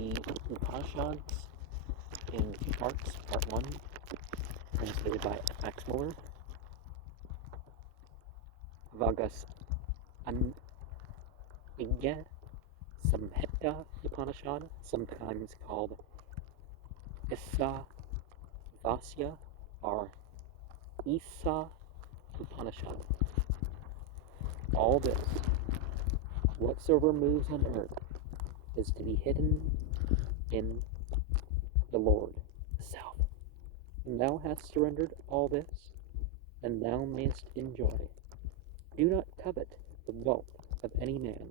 the Upanishads in two parts. Part 1, translated by Muller. Vagasaneyi-Samhita Upanishad, sometimes called Isavasya or Upanishad. All this, whatsoever moves on earth, is to be hidden in the Lord, the Self. When thou hast surrendered all this, then thou mayst enjoy. Do not covet the wealth of any man,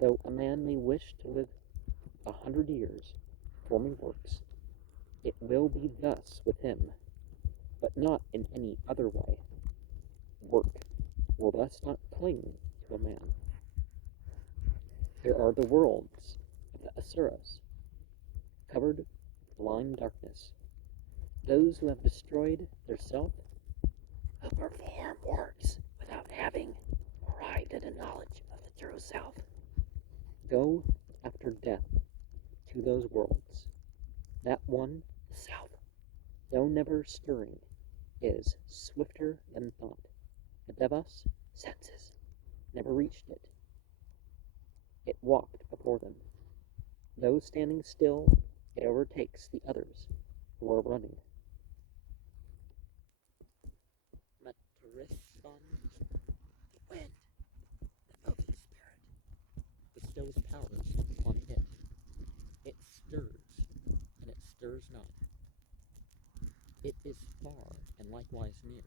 though a man may wish to live 100 years, forming works. It will be thus with him, but not in any other way. Work will thus not cling to a man. There are the worlds of the Asuras, covered with blind darkness. Those who have destroyed their self, who perform works without having arrived at a knowledge of the true self, go after death to those worlds. That one, the self, though never stirring, is swifter than thought. The devas, senses, never reached it. It walked before them. Though standing still, it overtakes the others who are running. Matarisan, the wind, the moving spirit, bestows powers upon it. It stirs, and it stirs not. It is far and likewise near.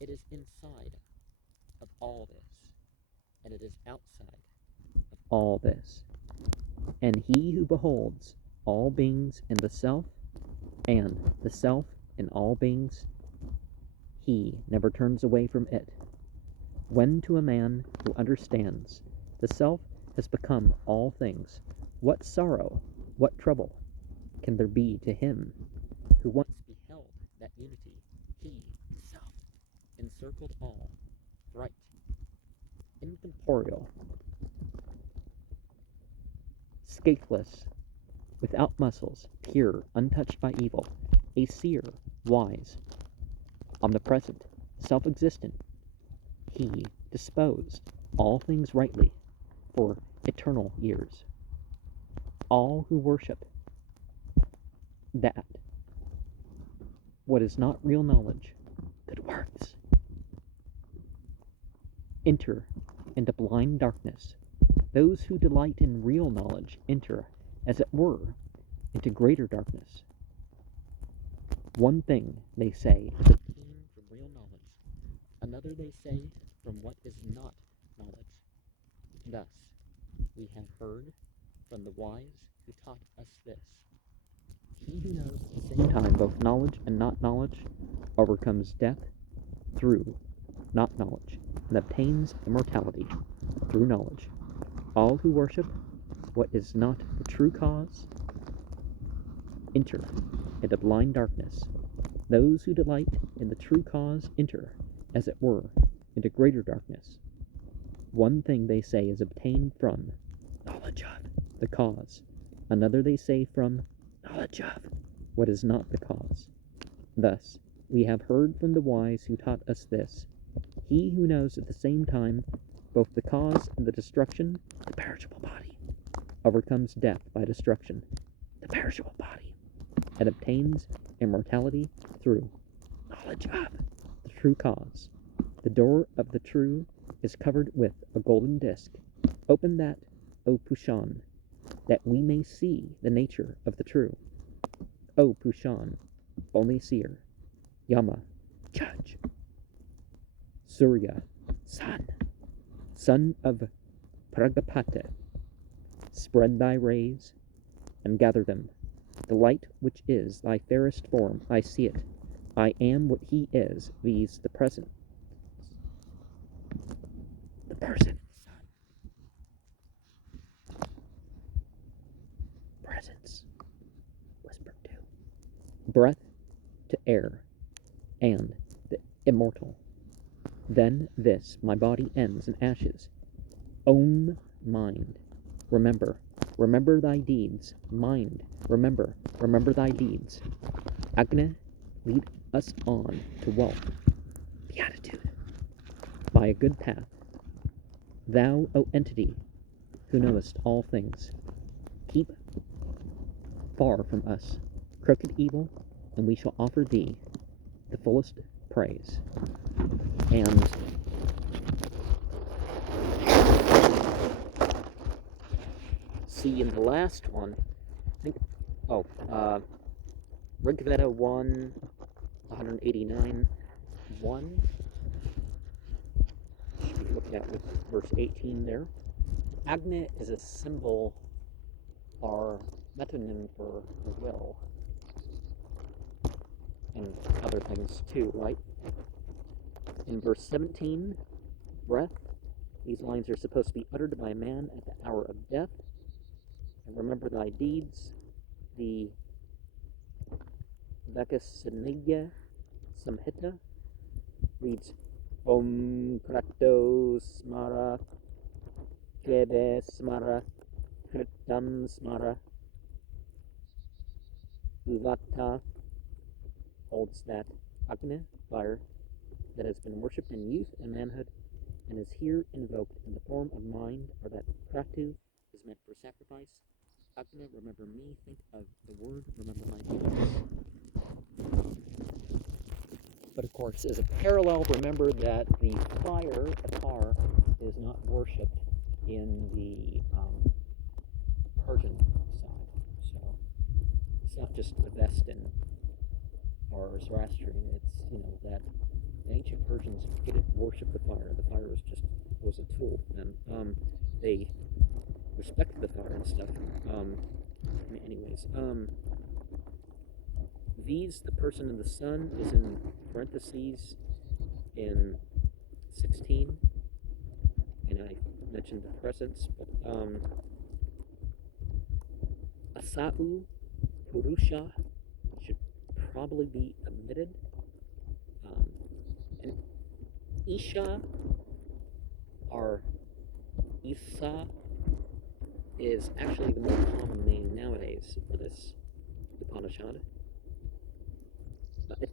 It is inside of all this, and it is outside of all this. And he who beholds all beings in the self, and the self in all beings, he never turns away from it. When to a man who understands the self has become all things, what sorrow, what trouble can there be to him who once beheld that unity, he, self, encircled all, bright, incorporeal, scatheless, without muscles, pure, untouched by evil, a seer, wise, omnipresent, self-existent, he disposed all things rightly for eternal years. All who worship that what is not real knowledge, good works, enter into blind darkness. Those who delight in real knowledge enter, as it were, into greater darkness. One thing, they say, is obtained from real knowledge. Another they say from what is not knowledge. Thus, we have heard from the wise who taught us this. He who knows at the same time both knowledge and not knowledge overcomes death through not knowledge, and obtains immortality through knowledge. All who worship what is not the true cause enter into blind darkness. Those who delight in the true cause enter, as it were, into greater darkness. One thing they say is obtained from knowledge of the cause. Another they say from knowledge of what is not the cause. Thus, we have heard from the wise who taught us this. He who knows at the same time both the cause and the destruction, the perishable body, overcomes death by destruction, the perishable body, and obtains immortality through knowledge of the true cause. The door of the true is covered with a golden disc. Open that, O Pushan, that we may see the nature of the true. O Pushan, only seer. Yama, judge. Surya, son of Pragapata, spread thy rays and gather them. The light which is thy fairest form, I see it. I am what he is, viz. The person sun. Presence, whispered to. Breath to air, and the immortal. Then this, my body ends in ashes. Om mind. Remember, remember thy deeds. Mind, remember thy deeds. Agna, lead us on to wealth, beatitude, by a good path. Thou, O entity, who knowest all things, keep far from us crooked evil, and we shall offer thee the fullest praise. And see, in the last one, I think, Rigveda 1, 189, 1, should be looking at with verse 18 there. Agni is a symbol or metonym for the will, and other things too, right? In verse 17, breath, these lines are supposed to be uttered by a man at the hour of death. And remember thy deeds, the Vagasaneyi-Samhita reads Om Krato Smara Klebe Smara Kritam Smara Uvata holds that Agni, fire, that has been worshipped in youth and manhood and is here invoked in the form of mind, or that Kratu is meant for sacrifice. Agni, remember me, think of the word, remember my deeds. But of course, as a parallel, remember that the fire, Atar, is not worshipped in the Persian side. So it's not just the Vestan or Zoroastrian, it's, that the ancient Persians didn't worship the fire. The fire was a tool for them. They respected the fire and stuff. Anyways, these, the person in the sun, is in parentheses in 16, and I mentioned the presence, but Asau, Purusha should probably be omitted, and Isha, or Isa, is actually the more common name nowadays for this Upanishad.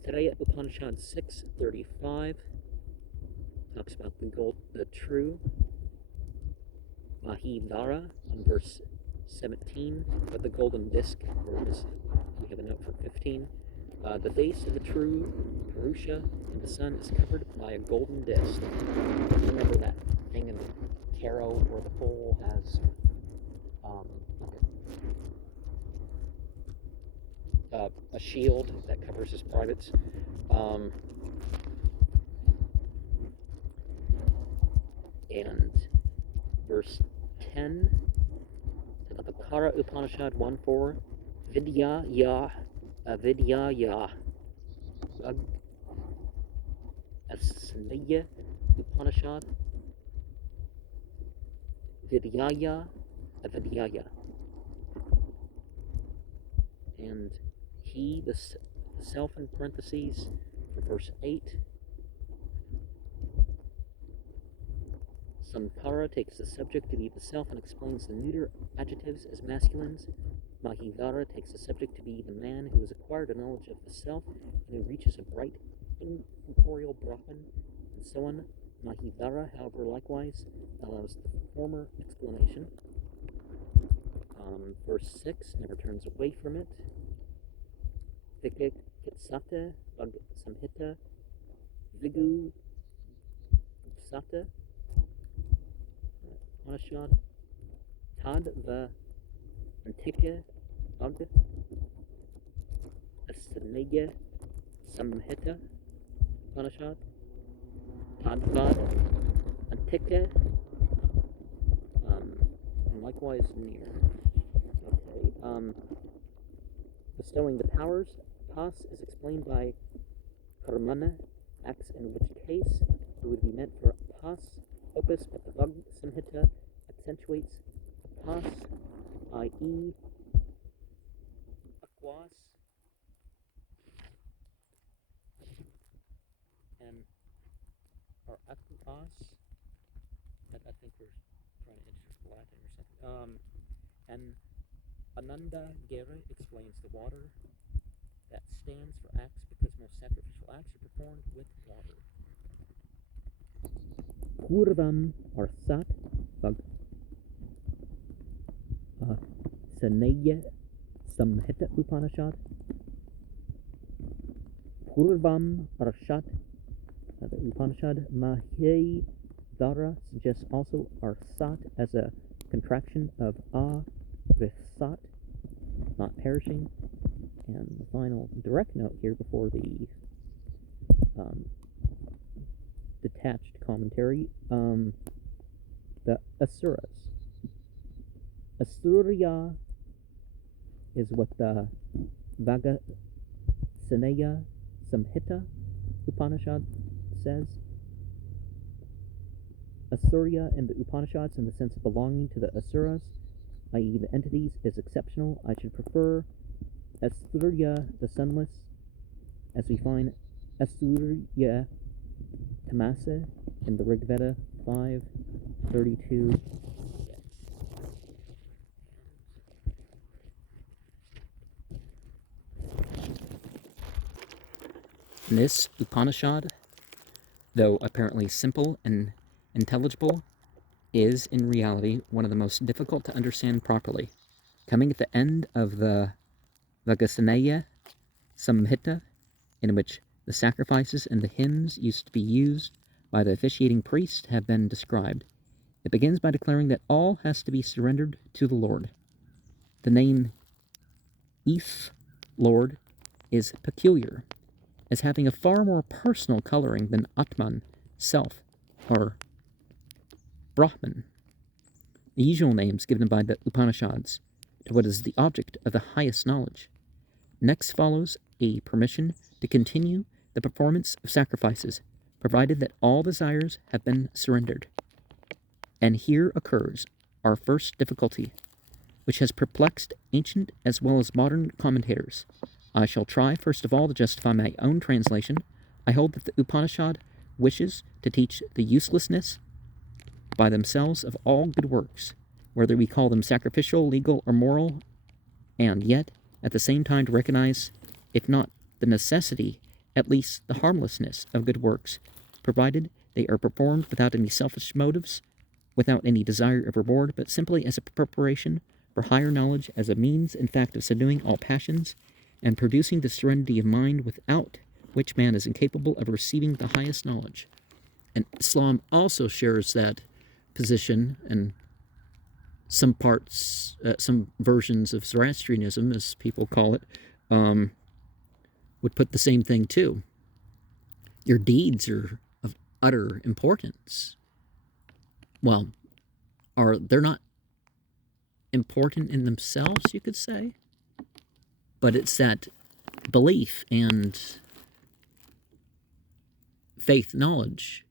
Today, Upanishad 6:35 talks about the true Mahivara on verse 17, but the golden disc, or we have a note for 15. The face of the true Purusha in the sun is covered by a golden disc. Remember that thing in the Caro where the pole has a shield that covers his privates. And verse 10, the Pakara Upanishad 1:4, Vidya Ya Avidya Ya Asneya Upanishad, Vidyaya Avidyaya. And he, the self in parentheses, for verse 8. Sampara takes the subject to be the self and explains the neuter adjectives as masculines. Mahivara takes the subject to be the man who has acquired a knowledge of the self and who reaches a bright, incorporeal Brahman, and so on. Mahivara, however, likewise allows the former explanation. Verse 6 never turns away from it. Vikitsata, Vagasamhita, Vigu Sata, Upanishad, Tad Va Antika, Vag, Vagasaneyi-Samhita, Upanishad, Tad Va Antika, and likewise near. Okay, bestowing the powers, pas, is explained by karmana, acts in which case it would be meant for pas, opus, but the Vagasamhita accentuates pas, i.e. aquas, and or aquas. I think we're trying to insert Latin or something. And Ananda Gere explains the water that stands for acts because most sacrificial acts are performed with water. Purvam Arsat Vagasaneyi-Samhita Upanishad. Purvam Arshat, the Upanishad Mahe Dara suggests also Arsat as a contraction of Arisat, not perishing. And the final direct note here before the detached commentary, the Asuras. Asurya is what the Vagasaneyi-Samhita Upanishad says. Asurya in the Upanishads in the sense of belonging to the Asuras, i.e. the entities, is exceptional. I should prefer Asurya, the sunless, as we find Asurya Tamasa in the Rig Veda 5:32. This Upanishad, though apparently simple and intelligible, is in reality one of the most difficult to understand properly. Coming at the end of the Vagasaneyi-Samhita, in which the sacrifices and the hymns used to be used by the officiating priest have been described, it begins by declaring that all has to be surrendered to the Lord. The name If, Lord, is peculiar, as having a far more personal coloring than Atman, self, or Brahman, the usual names given by the Upanishads to what is the object of the highest knowledge. Next follows a permission to continue the performance of sacrifices, provided that all desires have been surrendered. And here occurs our first difficulty, which has perplexed ancient as well as modern commentators. I shall try first of all to justify my own translation. I hold that the Upanishad wishes to teach the uselessness by themselves of all good works, whether we call them sacrificial, legal, or moral, and yet at the same time to recognize, if not the necessity, at least the harmlessness of good works, provided they are performed without any selfish motives, without any desire of reward, but simply as a preparation for higher knowledge, as a means, in fact, of subduing all passions, and producing the serenity of mind without which man is incapable of receiving the highest knowledge. And Islam also shares that position, and some parts, some versions of Zoroastrianism, as people call it, would put the same thing too. Your deeds are of utter importance. Well, they're not important in themselves, you could say, but it's that belief and faith knowledge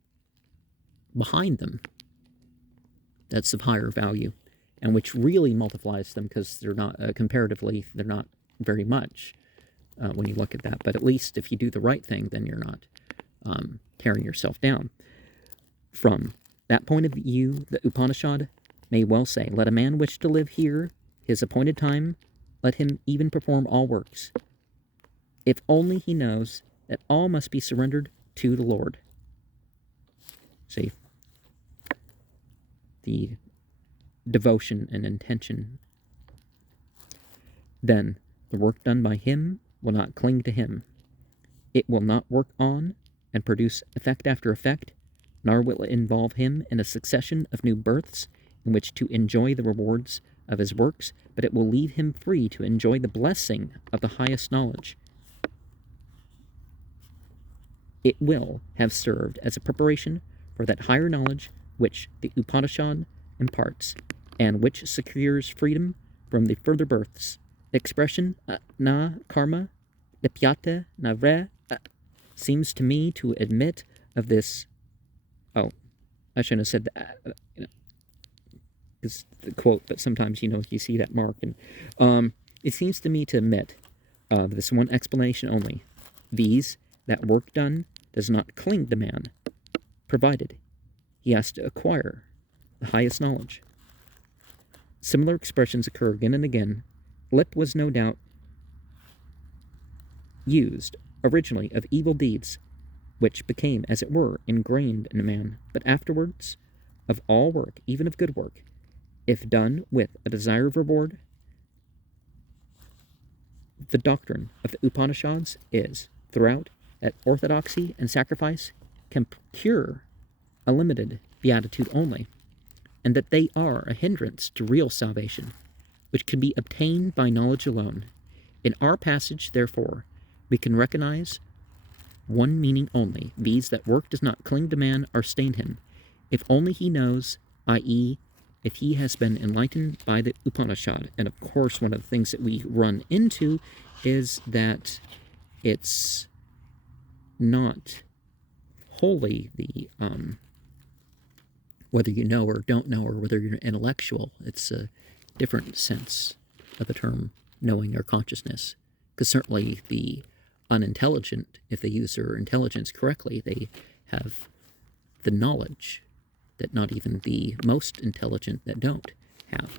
behind them that's of higher value, and which really multiplies them, because they're not, comparatively, they're not very much when you look at that. But at least if you do the right thing, then you're not tearing yourself down. From that point of view, the Upanishad may well say, let a man wish to live here his appointed time, let him even perform all works, if only he knows that all must be surrendered to the Lord. See, the devotion and intention. Then the work done by him will not cling to him. It will not work on and produce effect after effect, nor will it involve him in a succession of new births in which to enjoy the rewards of his works, but it will leave him free to enjoy the blessing of the highest knowledge. It will have served as a preparation for that higher knowledge which the Upanishad imparts, and which secures freedom from the further births. The expression na karma lipyate na vre seems to me to admit of this. Oh, I shouldn't have said that. It's the quote, but sometimes you see that mark, and it seems to me to admit of this one explanation only, viz., that work done does not cling to man, provided he has to acquire the highest knowledge. Similar expressions occur again and again. Lip was no doubt used originally of evil deeds, which became, as it were, ingrained in a man, but afterwards of all work, even of good work, if done with a desire of reward. The doctrine of the Upanishads is, throughout, that orthodoxy and sacrifice can procure a limited beatitude only, and that they are a hindrance to real salvation, which can be obtained by knowledge alone. In our passage, therefore, we can recognize one meaning only, viz. That work does not cling to man or stain him, if only he knows, i.e., if he has been enlightened by the Upanishad. And of course, one of the things that we run into is that it's not wholly the whether you know or don't know, or whether you're intellectual. It's a different sense of the term knowing or consciousness, because certainly the unintelligent, if they use their intelligence correctly, they have the knowledge that not even the most intelligent that don't have.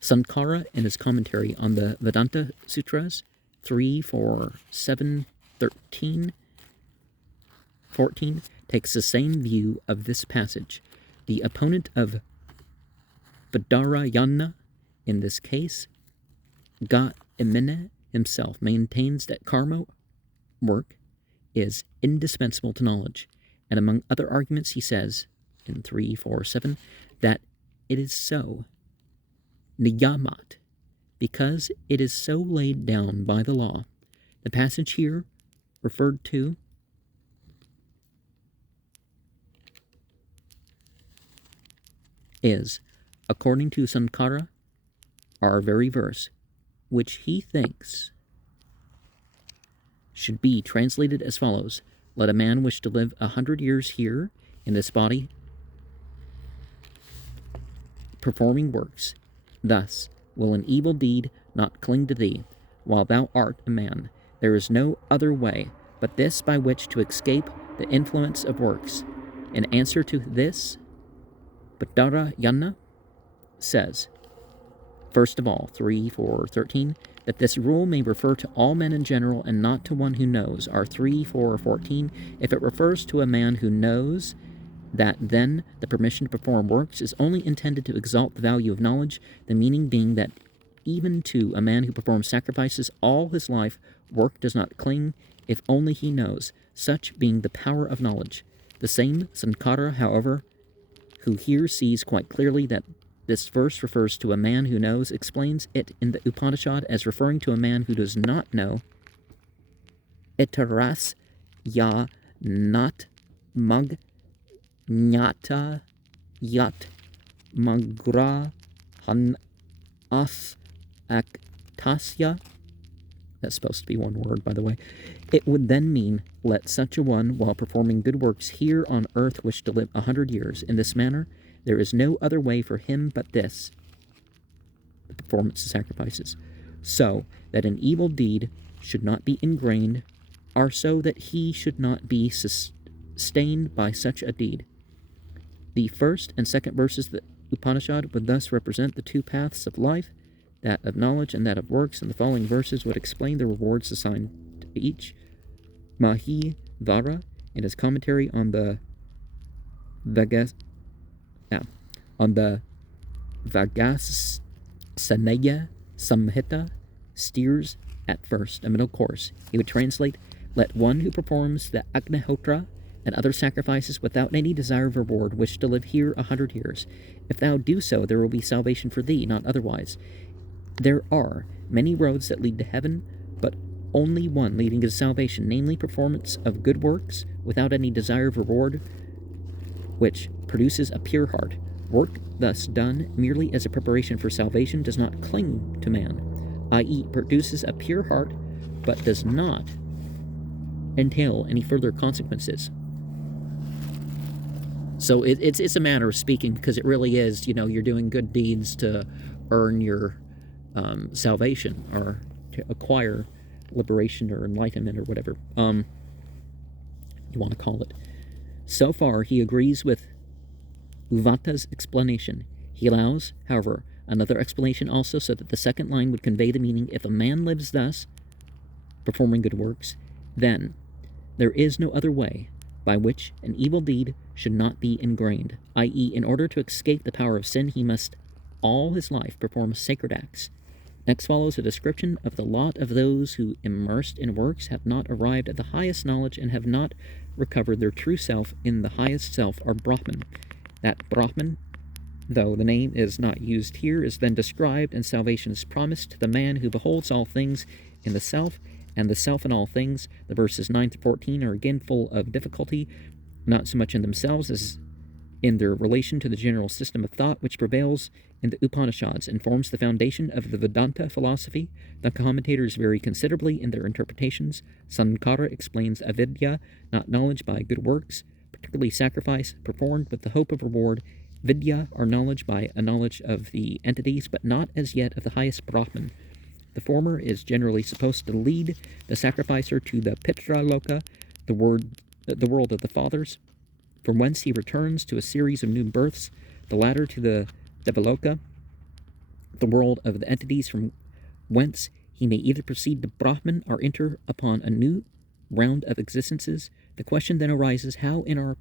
Sankara, in his commentary on the Vedanta Sutras 3, 4, 7, 13, 14, takes the same view of this passage. The opponent of Vidarayana, in this case, Ga Emene himself, maintains that karma, work, is indispensable to knowledge, and among other arguments he says, in 3, 4, 7, that it is so, niyamat, because it is so laid down by the law. The passage here referred to is, according to Sankara, our very verse, which he thinks should be translated as follows: let a man wish to live 100 years here in this body, performing works. Thus will an evil deed not cling to thee, while thou art a man. There is no other way but this by which to escape the influence of works. In answer to this, Vidarayana says, first of all, 3, 4, 13, that this rule may refer to all men in general and not to one who knows, are 3, 4, 14. If it refers to a man who knows, that then the permission to perform works is only intended to exalt the value of knowledge, the meaning being that even to a man who performs sacrifices all his life, work does not cling, if only he knows, such being the power of knowledge. The same Sankara, however, who here sees quite clearly that this verse refers to a man who knows, explains it in the Upanishad as referring to a man who does not know. Itaras ya nat mag Nyata yat magra han as aktasya. That's supposed to be one word, by the way. It would then mean, let such a one, while performing good works here on earth, wish to live 100 years. In this manner, there is no other way for him but this, the performance of sacrifices. So that an evil deed should not be ingrained, or so that he should not be sustained by such a deed. The first and second verses of the Upanishad would thus represent the two paths of life, that of knowledge and that of works, and the following verses would explain the rewards assigned to each. Mahi Vara, in his commentary on the Vagasaneyi-Samhita, steers at first a middle course. He would translate, let one who performs the Agnihotra and other sacrifices without any desire of reward wish to live here 100 years. If thou do so, there will be salvation for thee, not otherwise. There are many roads that lead to heaven, but only one leading to salvation, namely performance of good works without any desire of reward, which produces a pure heart. Work thus done merely as a preparation for salvation does not cling to man, i.e., produces a pure heart, but does not entail any further consequences. So it's a matter of speaking, because it really is, you're doing good deeds to earn your salvation, or to acquire liberation or enlightenment, or whatever you want to call it. So far, he agrees with Uvata's explanation. He allows, however, Another explanation also, so that the second line would convey the meaning, if a man lives thus, performing good works, then there is no other way by which an evil deed should not be ingrained, i.e., in order to escape the power of sin, he must all his life perform sacred acts. Next follows a description of the lot of those who, immersed in works, have not arrived at the highest knowledge and have not recovered their true self in the highest self, are Brahman. That Brahman, though the name is not used here, is then described, and salvation is promised to the man who beholds all things in the self, and the self in all things. The verses 9 to 14 are again full of difficulty, not so much in themselves as in their relation to the general system of thought which prevails in the Upanishads and forms the foundation of the Vedanta philosophy. The commentators vary considerably in their interpretations. Sankara explains avidya, not knowledge by good works, particularly sacrifice, performed with the hope of reward. Vidya, or knowledge by a knowledge of the entities, but not as yet of the highest Brahman. The former is generally supposed to lead the sacrificer to the Pitra Loka, the world of the fathers, from whence he returns to a series of new births, the latter to the Devaloka, the world of the entities, from whence he may either proceed to Brahman or enter upon a new round of existences. The question then arises how in our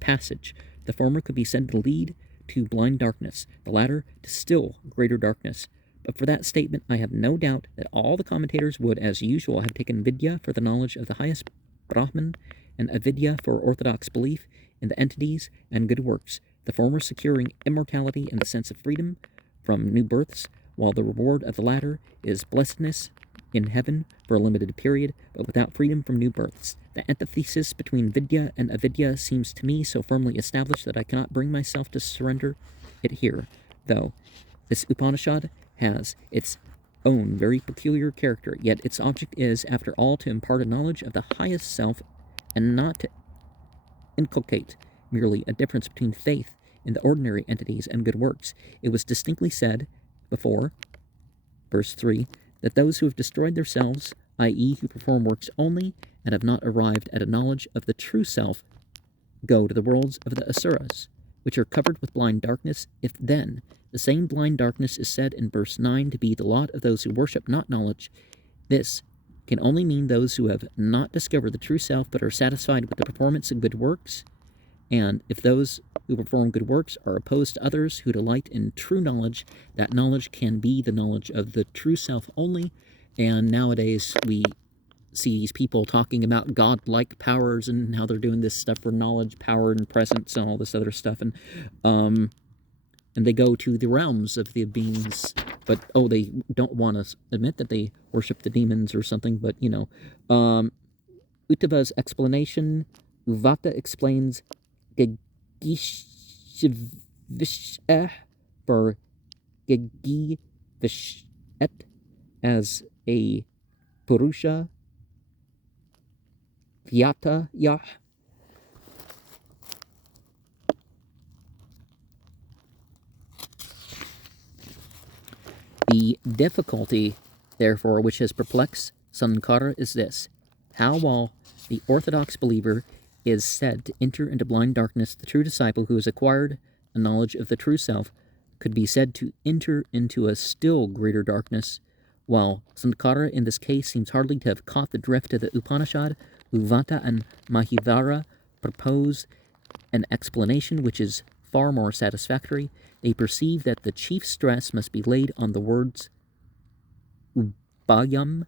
passage the former could be said to lead to blind darkness, the latter to still greater darkness. But for that statement I have no doubt that all the commentators would, as usual, have taken vidya for the knowledge of the highest Brahman, and avidya for orthodox belief in the entities and good works, the former securing immortality and the sense of freedom from new births, while the reward of the latter is blessedness in heaven for a limited period, but without freedom from new births. The antithesis between vidya and avidya seems to me so firmly established that I cannot bring myself to surrender it here, though this Upanishad has its own very peculiar character, yet its object is, after all, to impart a knowledge of the highest self, and not to inculcate merely a difference between faith in the ordinary entities and good works. It was distinctly said before, verse 3, that those who have destroyed themselves, i.e., who perform works only and have not arrived at a knowledge of the true self, go to the worlds of the asuras, which are covered with blind darkness. If then the same blind darkness is said in verse 9 to be the lot of those who worship not knowledge, this can only mean those who have not discovered the true self but are satisfied with the performance of good works. And if those who perform good works are opposed to others who delight in true knowledge, that knowledge can be the knowledge of the true self only. And nowadays we see these people talking about godlike powers and how they're doing this stuff for knowledge, power, and presence and all this other stuff. And they go to the realms of the beings, but they don't want to admit that they worship the demons or something. But Uttava's explanation, Uvata explains Gegishvisheh for Gegivishet as a Purusha Vyata Yah. The difficulty, therefore, which has perplexed Sankara is this: how, while the orthodox believer is said to enter into blind darkness, the true disciple who has acquired a knowledge of the true self could be said to enter into a still greater darkness, while Sankara in this case seems hardly to have caught the drift of the Upanishad. Uvata and Mahidhara propose an explanation which is far more satisfactory. They perceive that the chief stress must be laid on the words Ubhayam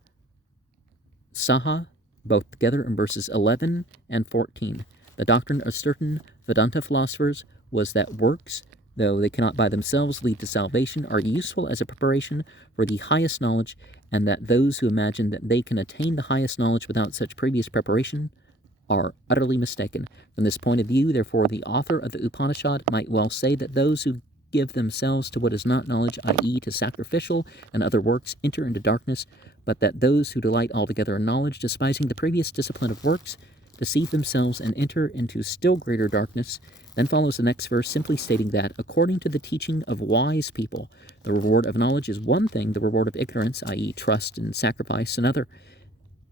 Saha, both together in verses 11 and 14. The doctrine of certain Vedanta philosophers was that works, though they cannot by themselves lead to salvation, are useful as a preparation for the highest knowledge, and that those who imagine that they can attain the highest knowledge without such previous preparation are utterly mistaken. From this point of view, therefore, the author of the Upanishad might well say that those who give themselves to what is not knowledge, i.e., to sacrificial and other works, enter into darkness, but that those who delight altogether in knowledge, despising the previous discipline of works, deceive themselves and enter into still greater darkness. Then follows the next verse, simply stating that, according to the teaching of wise people, the reward of knowledge is one thing, the reward of ignorance, i.e., trust and sacrifice, another.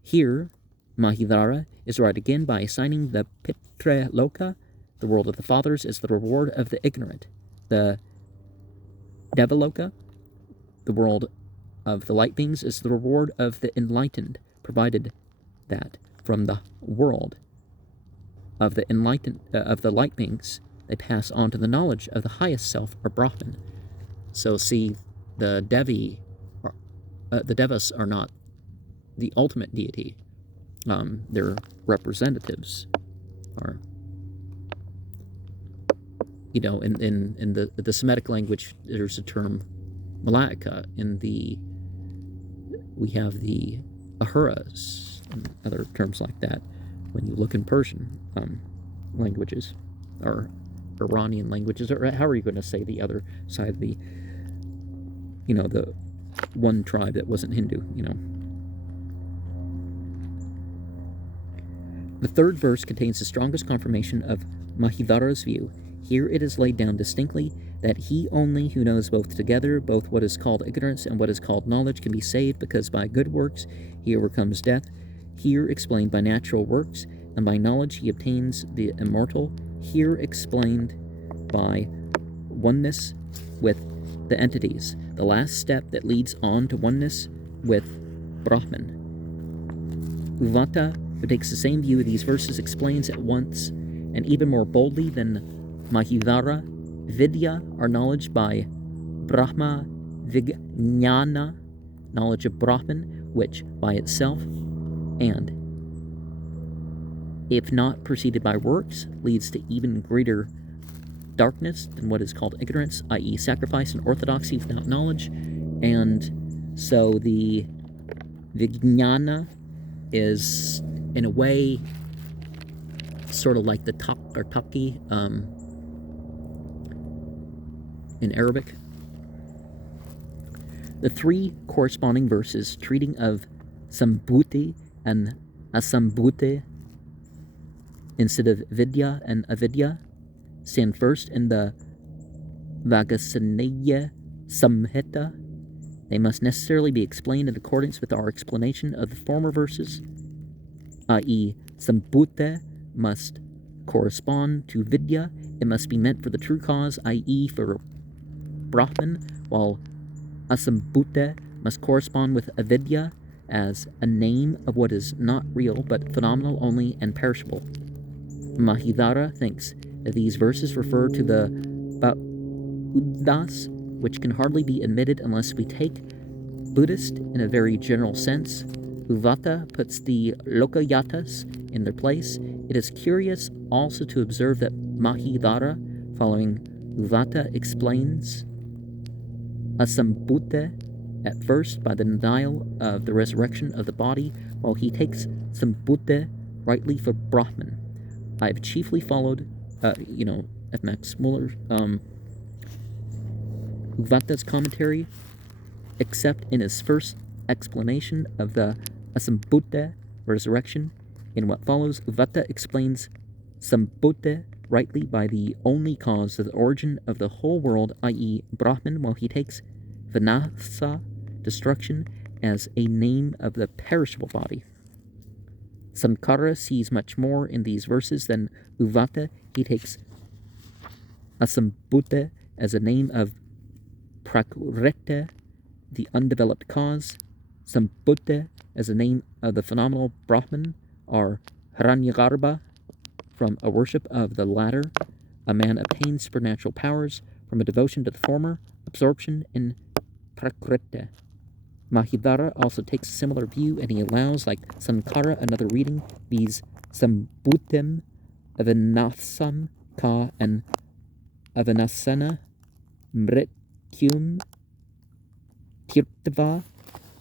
Here, Mahidhara is right again by assigning the Pitra Loka, the world of the fathers, as the reward of the ignorant. The Devaloka, the world of the light beings, is the reward of the enlightened, provided that from the world of the light beings they pass on to the knowledge of the highest self, or Brahman. So see, the Devas are not the ultimate deity. They're representatives, or in the Semitic language, there's a term Malaika. We have the Ahuras and other terms like that when you look in Persian languages, or Iranian languages, or how are you going to say the other side of the one tribe that wasn't Hindu, The third verse contains the strongest confirmation of Mahidhara's view. Here it is laid down distinctly that he only who knows both together, both what is called ignorance and what is called knowledge, can be saved, because by good works he overcomes death, here explained by natural works, and by knowledge he obtains the immortal, here explained by oneness with the entities, the last step that leads on to oneness with Brahman. Uvata, who takes the same view of these verses, explains at once and even more boldly than Mahidhara, Vidya, our knowledge by Brahma, Vijnana, knowledge of Brahman, which by itself, and if not preceded by works, leads to even greater darkness than what is called ignorance, i.e. sacrifice and orthodoxy without knowledge. And so the Vijnana is, in a way, sort of like the tak or taki in Arabic. The three corresponding verses treating of Sambhuti and Asambhuti instead of Vidya and Avidya stand first in the Vagasaneyi-Samhita. They must necessarily be explained in accordance with our explanation of the former verses, i.e. Sambhuti must correspond to Vidya. It must be meant for the true cause, i.e. for Brahman, while Asambhuti must correspond with Avidya as a name of what is not real but phenomenal only and perishable. Mahidhara thinks that these verses refer to the Buddhas, which can hardly be admitted unless we take Buddhist in a very general sense. Uvata puts the Lokayatas in their place. It is curious also to observe that Mahidhara, following Uvata, explains Asambhuti at first by the denial of the resurrection of the body, while he takes Sambhuti rightly for Brahman. I have chiefly followed, at Max Muller, Uvata's commentary, except in his first explanation of the Asambhuti resurrection. In what follows, Uvata explains Sambhuti rightly by the only cause of the origin of the whole world, i.e. Brahman, while he takes Vinasa, destruction, as a name of the perishable body. Sankara sees much more in these verses than Uvata. He takes Asambhuti as a name of Prakriti, the undeveloped cause, Sambhuti as a name of the phenomenal Brahman, or Hiranyagarbha. From a worship of the latter, a man obtains supernatural powers. From a devotion to the former, absorption in Prakriti. Mahidhara also takes a similar view, and he allows, like Sankara, another reading, these Sambhutim, Avinasam, Ka, and Avinasana, Mrityum, Tirtva.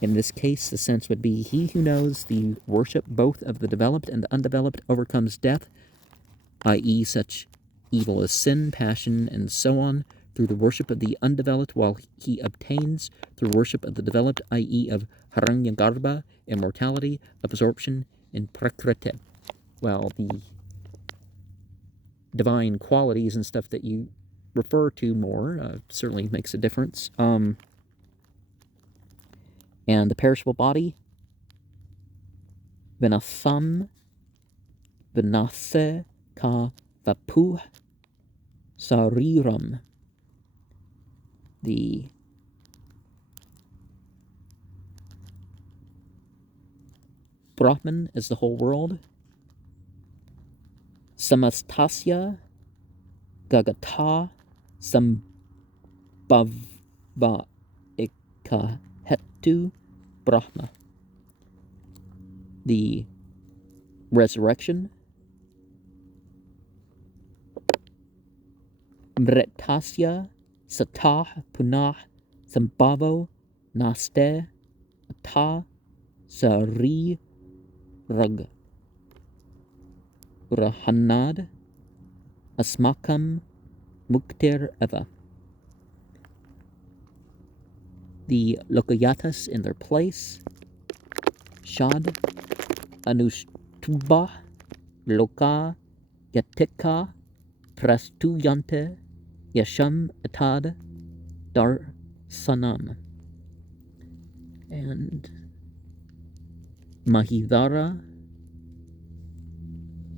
In this case, the sense would be, he who knows the worship both of the developed and the undeveloped overcomes death, i.e. such evil as sin, passion, and so on, through the worship of the undeveloped, while he obtains through worship of the developed, i.e. of Hiranyagarbha, immortality, absorption in Prakriti. Well, the divine qualities and stuff that you refer to more certainly makes a difference. And the perishable body, Vinasam, Vinase, Ka, Vapuh, Sariram. The Brahman as the whole world. Samastasya Gagata Sambhava Ekahetu Brahma. The resurrection. Mritasya Satah Punah Sambhavo Naste Ata Sari Rag Rahanad Asmakam Muktir Eva. The Lokayatas in their place. Shad Anustuba Loka Yatika Prastuyante Yasham Atad Darsanam. And Mahidhara,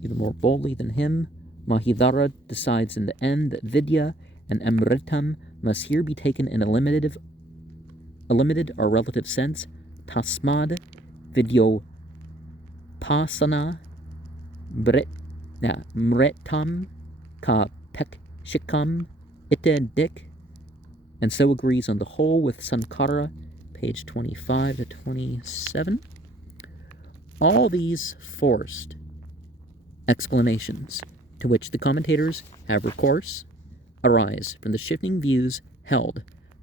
even more boldly than him, Mahidhara decides in the end that Vidya and Amritam must here be taken in a limited or relative sense. Tasmad Vidyopasana Mritam Ka Pekshikam Ite Dik, and so agrees on the whole with Sankara, page 25 to 27. All these forced explanations to which the commentators have recourse arise from the shifting views held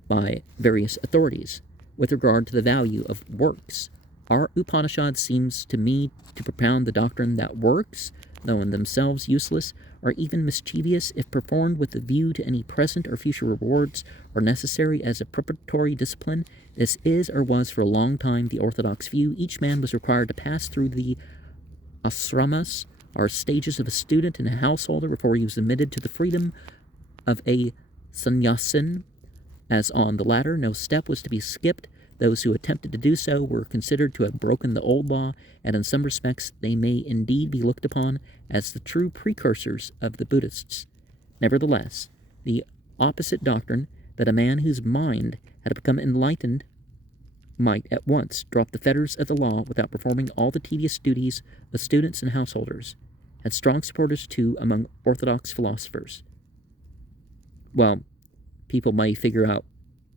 by various authorities with regard to the value of works. Our Upanishad seems to me to propound the doctrine that works, though in themselves useless, are even mischievous if performed with a view to any present or future rewards, are necessary as a preparatory discipline. This is or was for a long time the orthodox view. Each man was required to pass through the asramas, or stages of a student and a householder, before he was admitted to the freedom of a sannyasin. As on the latter, no step was to be skipped. Those who attempted to do so were considered to have broken the old law, and in some respects they may indeed be looked upon as the true precursors of the Buddhists. Nevertheless, the opposite doctrine, that a man whose mind had become enlightened might at once drop the fetters of the law without performing all the tedious duties of students and householders, had strong supporters too among orthodox philosophers. Well, people may figure out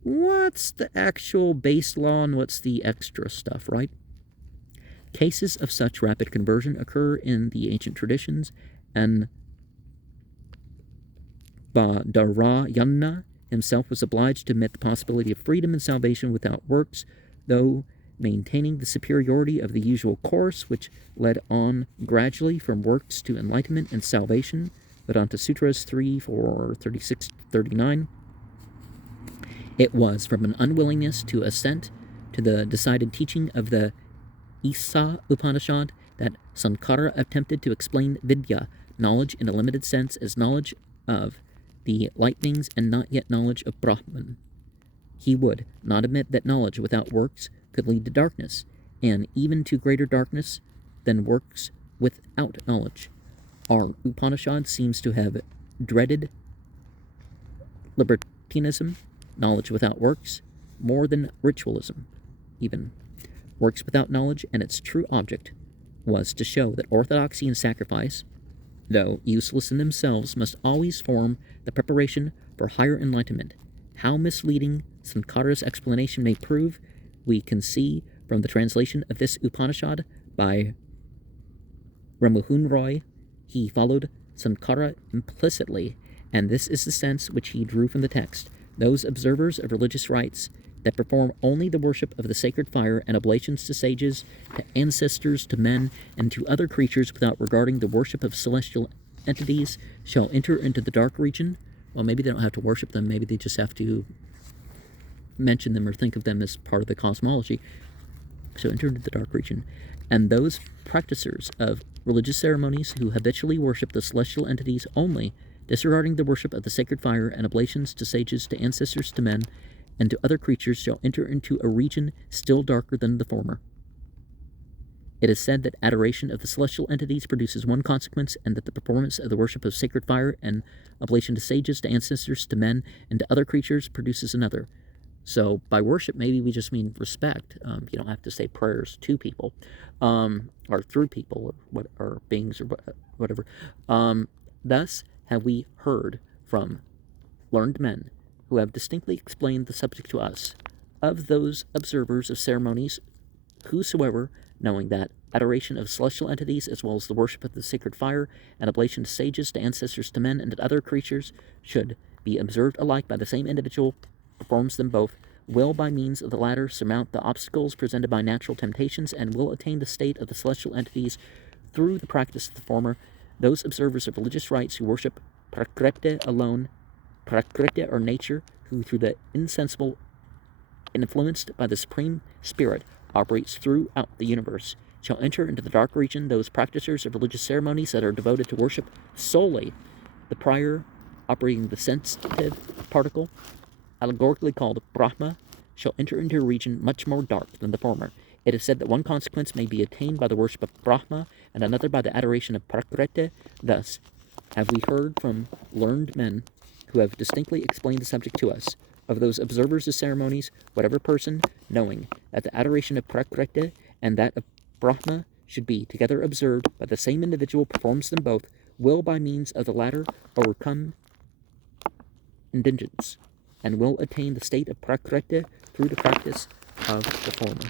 what's the actual base law and what's the extra stuff, right? Cases of such rapid conversion occur in the ancient traditions, and Badarayana himself was obliged to admit the possibility of freedom and salvation without works, though maintaining the superiority of the usual course, which led on gradually from works to enlightenment and salvation. Vedanta Sutras 3, 4, 36, 39. It was from an unwillingness to assent to the decided teaching of the Isa Upanishad that Sankara attempted to explain Vidya, knowledge in a limited sense, as knowledge of the lightnings and not yet knowledge of Brahman. He would not admit that knowledge without works could lead to darkness, and even to greater darkness than works without knowledge. Our Upanishad seems to have dreaded libertinism, knowledge without works, more than ritualism, even. Works without knowledge, and its true object was to show that orthodoxy and sacrifice, though useless in themselves, must always form the preparation for higher enlightenment. How misleading Sankara's explanation may prove, we can see from the translation of this Upanishad by Ramohun Roy. He followed Sankara implicitly, and this is the sense which he drew from the text. Those observers of religious rites that perform only the worship of the sacred fire and oblations to sages, to ancestors, to men, and to other creatures without regarding the worship of celestial entities shall enter into the dark region. Well, maybe they don't have to worship them, maybe they just have to mention them or think of them as part of the cosmology. So enter into the dark region. And those practicers of religious ceremonies who habitually worship the celestial entities only, disregarding the worship of the sacred fire and oblations to sages, to ancestors, to men, and to other creatures, shall enter into a region still darker than the former. It is said that adoration of the celestial entities produces one consequence, and that the performance of the worship of sacred fire and oblation to sages, to ancestors, to men, and to other creatures produces another. So by worship, maybe we just mean respect. You don't have to say prayers to people, or through people, or beings, or whatever. Thus have we heard from learned men who have distinctly explained the subject to us, of those observers of ceremonies, whosoever, knowing that adoration of celestial entities, as well as the worship of the sacred fire and oblation to sages, to ancestors, to men, and to other creatures, should be observed alike by the same individual, performs them both, will by means of the latter surmount the obstacles presented by natural temptations, and will attain the state of the celestial entities through the practice of the former. Those observers of religious rites who worship prakriti alone, prakriti or nature, who through the insensible, influenced by the Supreme Spirit, operates throughout the universe, shall enter into the dark region. Those practitioners of religious ceremonies that are devoted to worship solely the prior, operating the sensitive particle, allegorically called Brahma, shall enter into a region much more dark than the former. It is said that one consequence may be attained by the worship of Brahma, and another by the adoration of Prakriti. Thus have we heard from learned men who have distinctly explained the subject to us, of those observers of ceremonies, whatever person, knowing that the adoration of Prakriti and that of Brahma should be together observed by the same individual, performs them both, will by means of the latter overcome indigence, and will attain the state of Prakriti through the practice of the former.